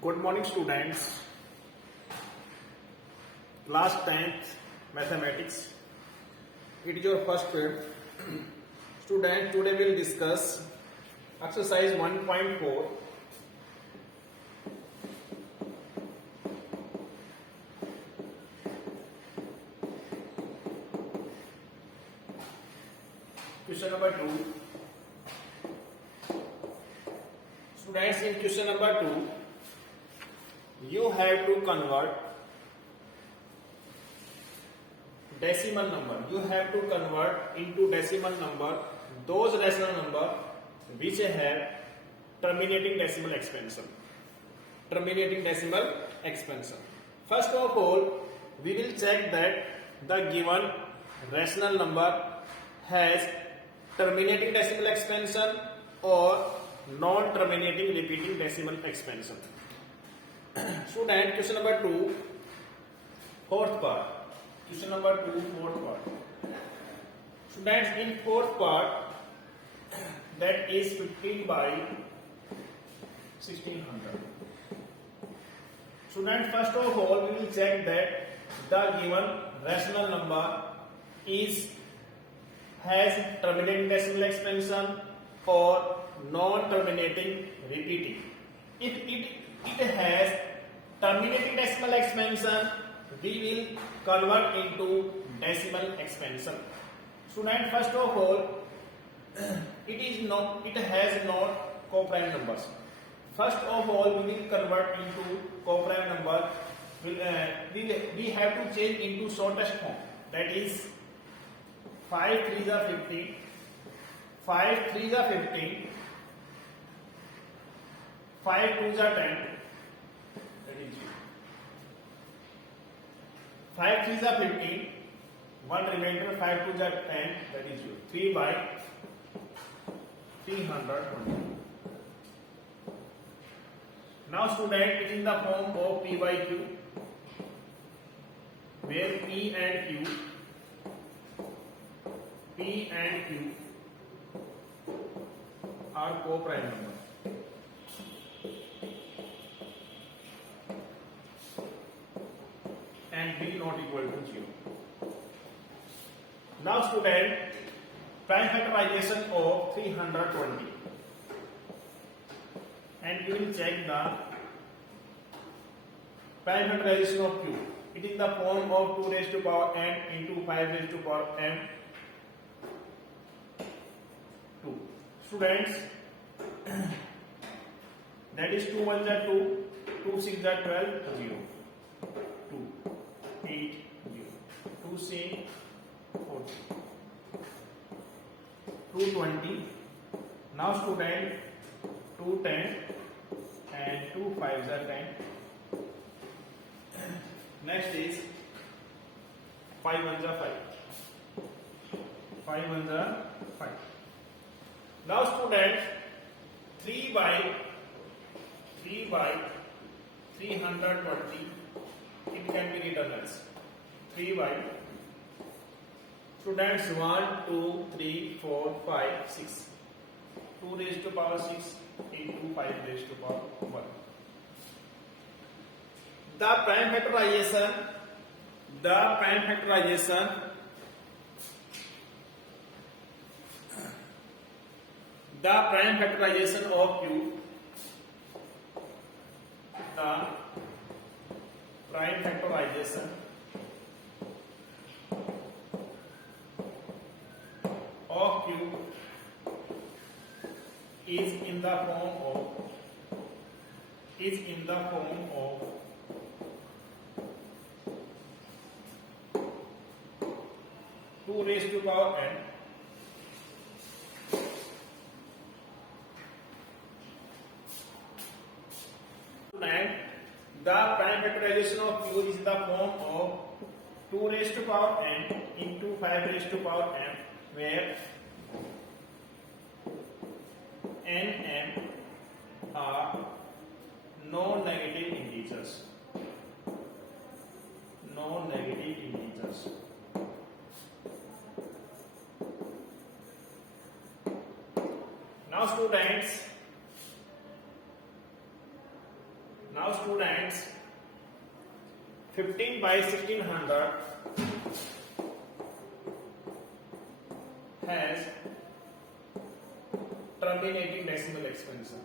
Good morning, students. Class 10th Mathematics. It is your first period. Student, today we will discuss exercise 1.4. Question number 2. Students, in question number 2, you have to convert decimal number. You have to convert into decimal number those rational number which have terminating decimal expansion. Terminating decimal expansion. First of all, we will check that the given rational number has terminating decimal expansion or non-terminating repeating decimal expansion. Student, question number 2, fourth part. Question number 2, fourth part. Students, in fourth part, that is 15 by 1600. Students, first of all, we will check that the given rational number has terminating decimal expansion or non-terminating repeating. If it has terminating decimal expansion, we will convert into decimal expansion. Student, first of all, it has not co-prime numbers. First of all, we will convert into co-prime number. We have to change into shortest form. That is 5 3s are 15. 5 3s are 15. 5 2s are 10. That is 5 3s are 15. One remainder 5 2s are 10. That is 3 by 320. Now student, it is in the form of P by Q, where P and Q are co-prime numbers. And B not equal to 0. Now student, prime factorization of 320. And we will check the prime factorization of Q. It is in the form of 2 raised to power n into 5 raised to power m 2. Students, that is 2 1s are 2, 2 6 are 12, 0, 2, 8, 0, 2 6, 40, 220. Now student, 2 10 and 2 5s are 10. Next is 5 1s are 5. 5 1s are 5. Now students, 3 by 320, it can be written as 3 by, students, 1 2 3 4 5 6, 2 raised to power 6 into 5 raised to power 1. The prime factorization of Q, the prime factorization of Q is in the form of 2 raised to power n and the prime factorization of Q is the form of 2 raised to power n into 5 raised to power m, where n m are non-negative integers. Now students, Now students, 15 by 1600 has terminating decimal expansion.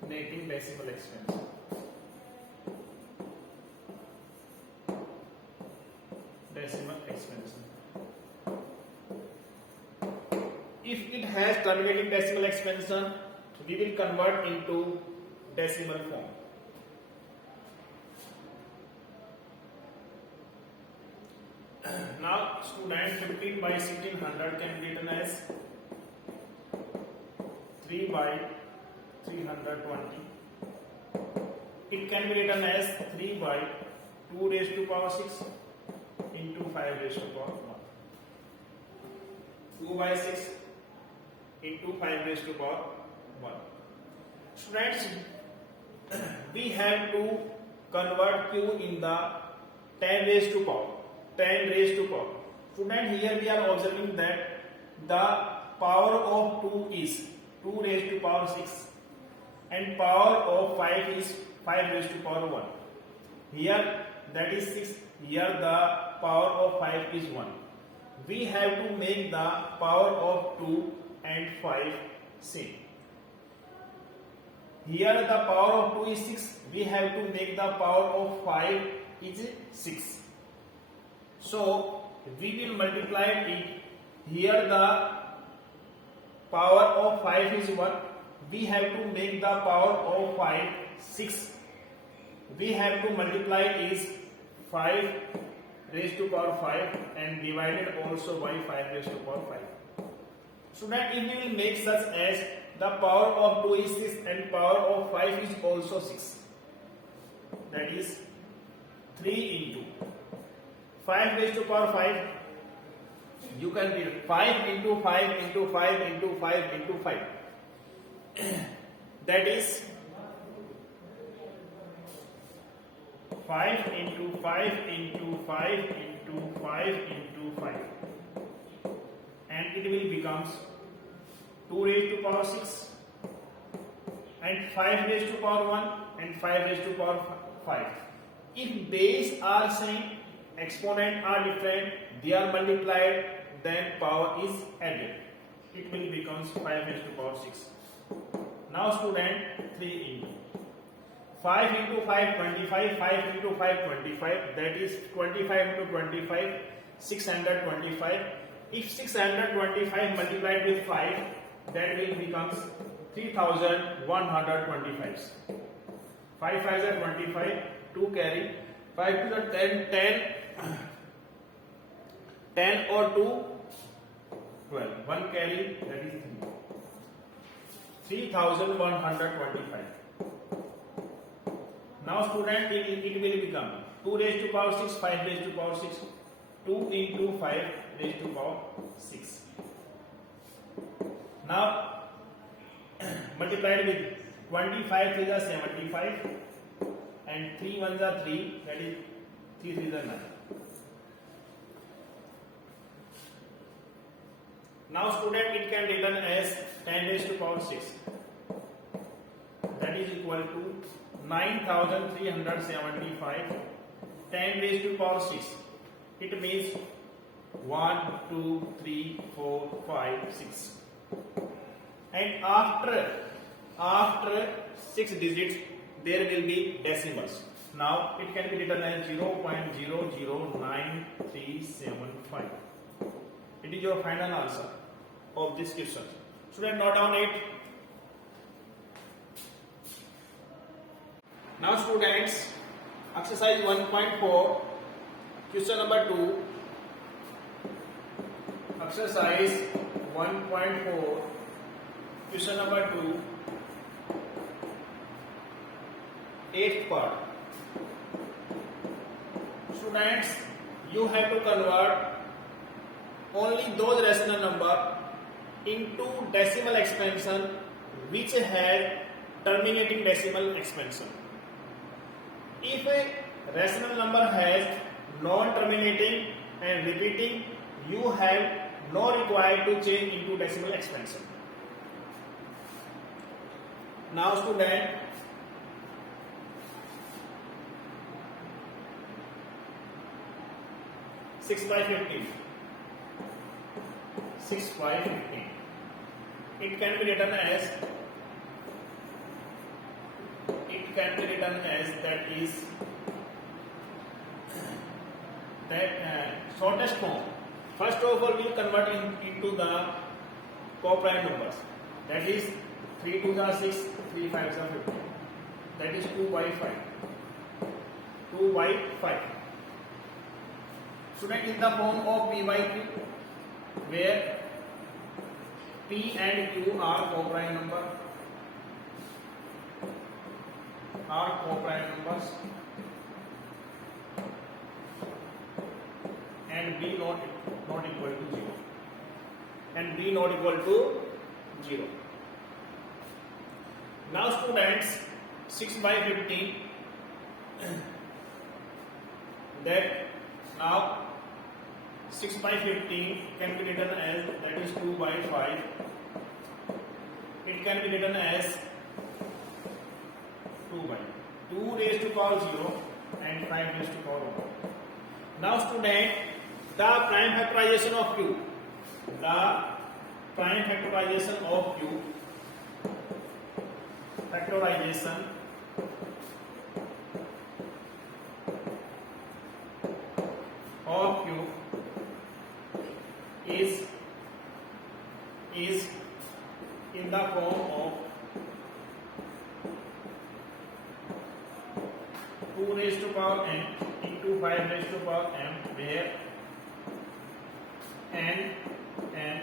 Terminating decimal expansion. Decimal expansion. If it has terminating decimal expansion, we will convert into decimal form. Now student, 15 by 1600 can be written as 3 by 320. It can be written as 3 by 2 raised to power 6 into 5 raised to power 1. 2 by 6 into 5 raised to power 1. Students, we have to convert q in the 10 raised to power. 10 raised to power. Student, here we are observing that the power of 2 is 2 raised to power 6 and power of 5 is 5 raised to power 1. Here that is 6. Here the power of 5 is 1. We have to make the power of 2 and 5 same. Here the power of 2 is 6. We have to make the power of 5 is 6. So we will multiply it. Here the power of 5 is 1. We have to make the power of 5 6. We have to multiply is 5 raised to power 5 and divided also by 5 raised to power 5. So that if we will make such as the power of 2 is 6 and power of 5 is also 6. That is 3 into 5 raised to power 5. You can read 5 into 5 into 5 into 5 into 5. That is 5 into 5 into 5 into 5 into 5. And it will becomes 2 raised to power 6 and 5 raised to power 1 and 5 raised to power 5. If base are same, exponent are different, they are multiplied, then power is added. It will becomes 5 raised to power 6. Now student, 3 into 5 into 5 25, 5 into 5 25, that is 25 into 25 625. If 625 multiplied with 5, that will becomes 3125. 5 5 are 25, 2 carry, 5 to the 10 10 or 2 12, 1 carry, that is 3. 3125. Now student, it will become 2 raised to power 6, 5 raised to power 6, 2 into 5 raised to power 6. Now multiplied with 25 3s are 75 and 3 1s are 3, that is 3 3s are 9. Now student, it can be written as 10 raised to power 6, that is equal to 9375 10 raised to power 6. It means 1 2 3 4 5 6. And after 6 digits there will be decimals. Now it can be written as 0.009375. It is your final answer of this question. Student, note down it. Now students, exercise 1.4, question number 2. Exercise 1.4, question number 2, 8th part. Students, you have to convert only those rational number into decimal expansion which have terminating decimal expansion. If a rational number has non-terminating and repeating, you have no required to change into decimal expansion. Now student, 6 by 15. 6 by 15. It can be written as that is that shortest form. First of all, we convert into the co-prime numbers. That is 3 2s are 6, 3 5s are 15. That is 2 by 5. 2 by 5. Student, in the form of P by Q, where P and Q are co-prime numbers. And B not equal to 0. And B not equal to 0. Now students, 6 by 15, that now 6 by 15 can be written as, that is 2 by 5. It can be written as 2 by 2 raised to power 0 and 5 raised to power 1. Now student, the prime factorization of Q. The prime factorization of Q. Factorization of Q is in the form of 2 raised to power n into 5 raised to power m, where n and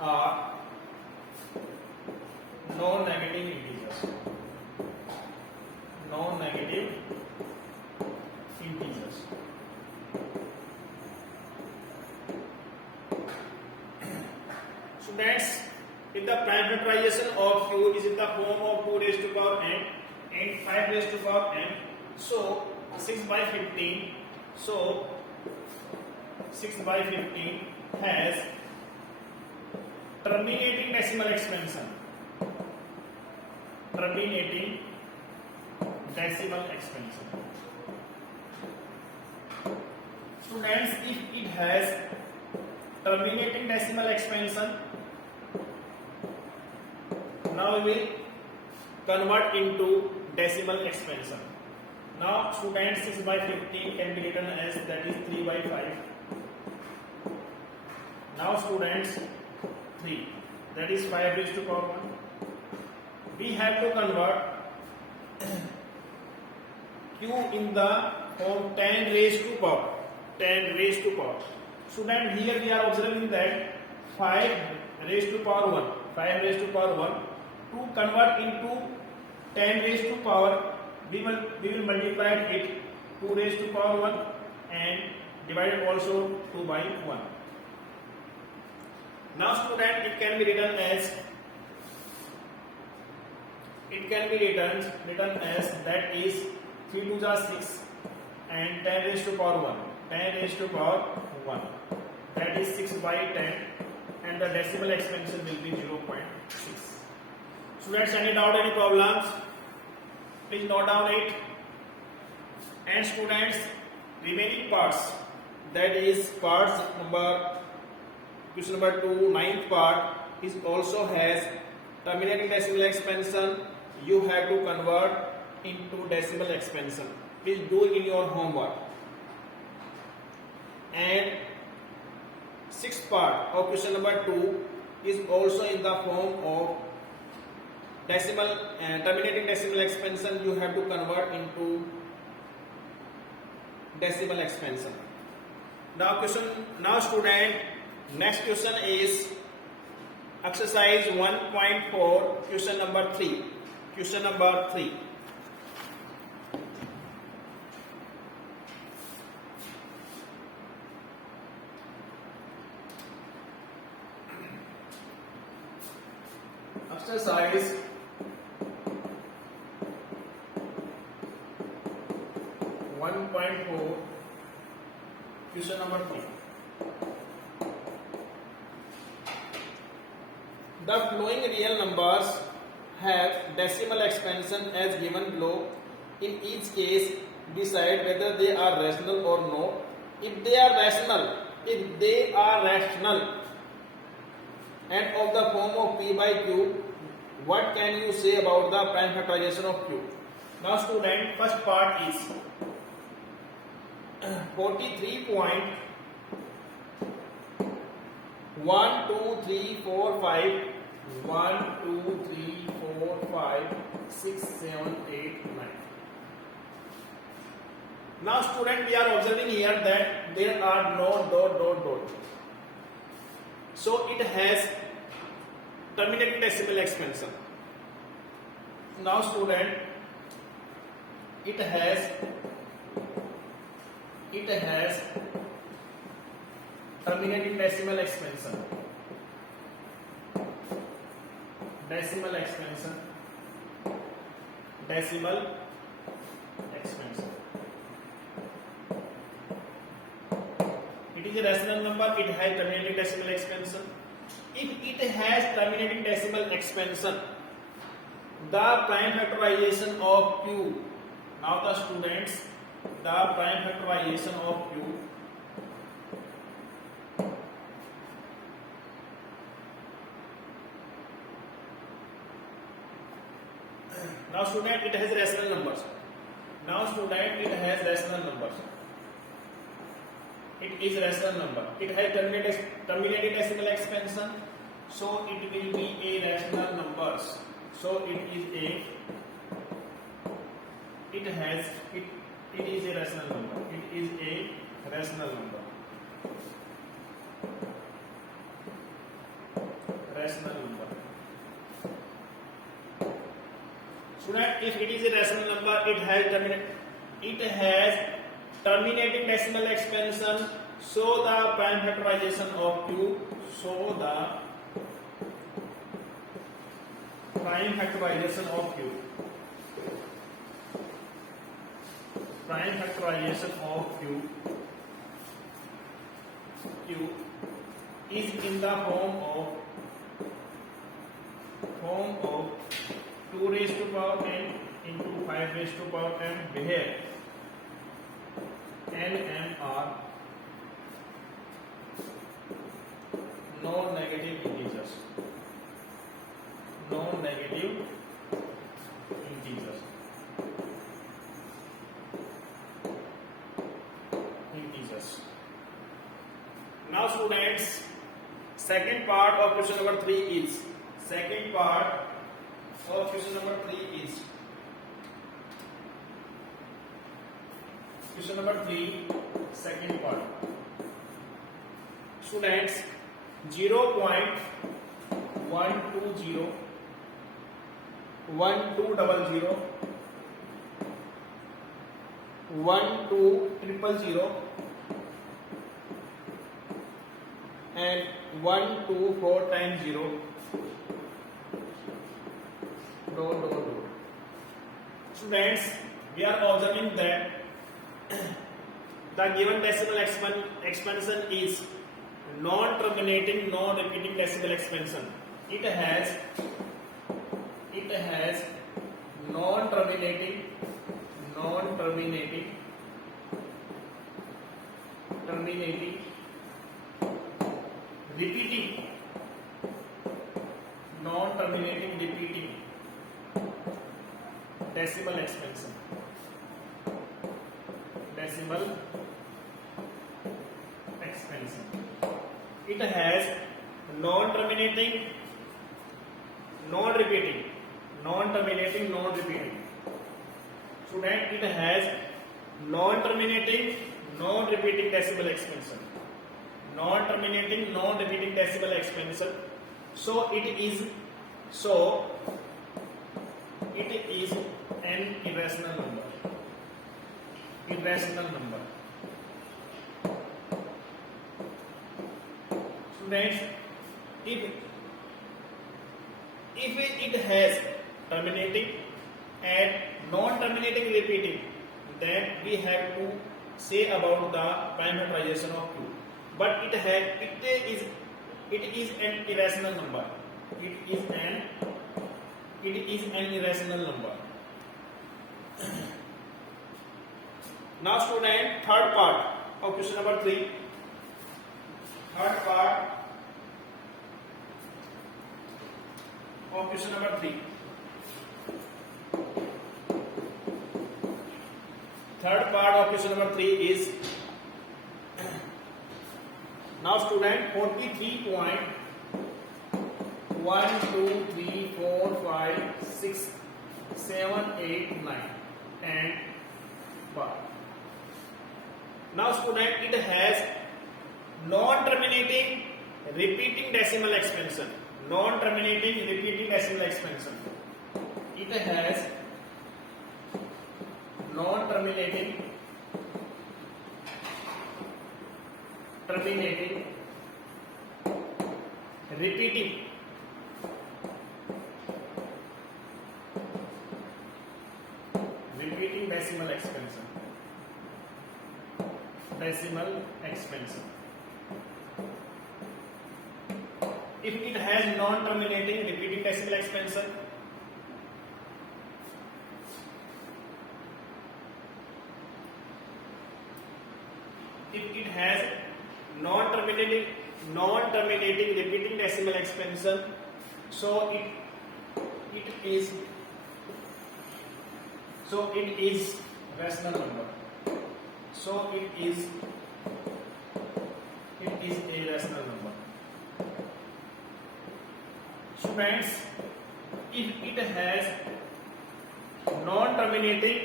are non-negative integers. Non-negative integers. Students, if the prime factorization of Q is in the form of 2 raised to power n and 5 raised to power n, so 6 by 15, so 6 by 15 has terminating decimal expansion. Terminating decimal expansion. Students, if it has terminating decimal expansion, now we will convert into decimal expansion. Now students, 6 by 15 can be written as, that is 3 by 5. Now students, 3, that is 5 raised to power 1. We have to convert Q in the form 10 raised to power. 10 raised to power. Student, here we are observing that 5 raised to power 1. 5 raised to power 1. To convert into 10 raised to power, we will multiply it 2 raised to power 1 and divide also 2 by 1. Now student, it can be written as that is 3 2s are 6 and 10 raised to power 1. 10 raised to power 1. That is 6 by 10 and the decimal expansion will be 0.6. Students, any doubt, any problems? Please note down it. And students, remaining parts, that is parts number, question number 2, 9th part, is also has terminating decimal expansion. You have to convert into decimal expansion. Please do it in your homework. And 6th part of question number 2 is also in the form of decimal terminating decimal expansion. You have to convert into decimal expansion. Now student, next question is exercise 1.4, question number 3. Question number 3. Exercise 1.4, question number 3. The following real numbers have decimal expansion as given below. In each case, decide whether they are rational or not. if they are rational, and of the form of p by q, what can you say about the prime factorization of q? Now student, first part is 43.1 2 3 4 5 1 2 3 4 5 6 7 8 9. Now student, we are observing here that there are no dot. So it has terminating decimal expansion. Now student, it has terminating decimal expansion. Decimal expansion. It is a rational number, it has terminating decimal expansion. If it has terminating decimal expansion, the prime factorization of q. Now the students, the prime factorization of q now student, it has rational numbers. Now student, it has rational numbers. It is rational number. It has terminating decimal expansion, so it will be a rational numbers. So it is a rational number. It is a rational number. Rational number. Student, if it is a rational number, it has terminating decimal expansion. So the prime factorization of q. So the prime factorization of q. Prime factorization of q is in the form of 2 raised to power n into 5 raised to power n, where n m are non-negative integers. Now students, second part of question number 3 is second part question number 3 second part. Students, 0.120 1200 12000 and 124 times 0 dot. Students, we are observing that the given decimal expansion is non-terminating, non-repeating decimal expansion. It has non-terminating, repeating, non-terminating, repeating decimal expansion. It has non-terminating, non-repeating. Student, it has non-terminating, non-repeating decimal expansion. Non-terminating, non-repeating decimal expansion. So it is an irrational number. Students, if it has terminating and non-terminating repeating, then we have to say about the prime factorization of q. But it is an irrational number. It is an irrational number. Now student, third part of question number 3. Third part of question number 3. Third part of question number 3 is now student 43.1 2 3 4 5 6 7 8 9 and 1. Now student, it has non-terminating repeating decimal expansion. Non-terminating repeating decimal expansion. It has non-terminating repeating decimal expansion. Decimal expansion. If it has non-terminating repeating decimal expansion, if it has non-terminating repeating decimal expansion, so it is rational number. So it is a rational number. Students, if it has non-terminating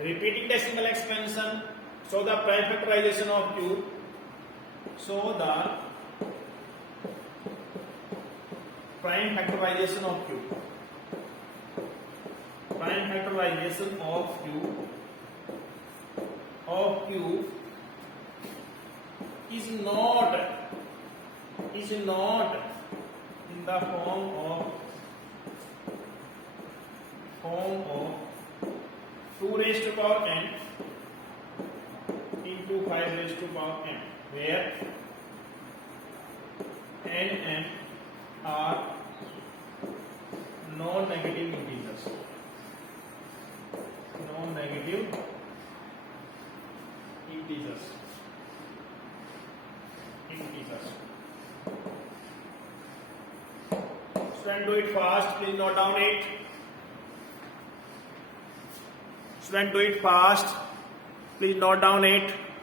repeating decimal expansion, so the prime factorization of q, so the prime factorization of q is not in the form of 2 raised to power n into 5 raised to power n, where n and are non-negative integers. Student, do it fast. Please note down it. Student, do it fast. Please note down it.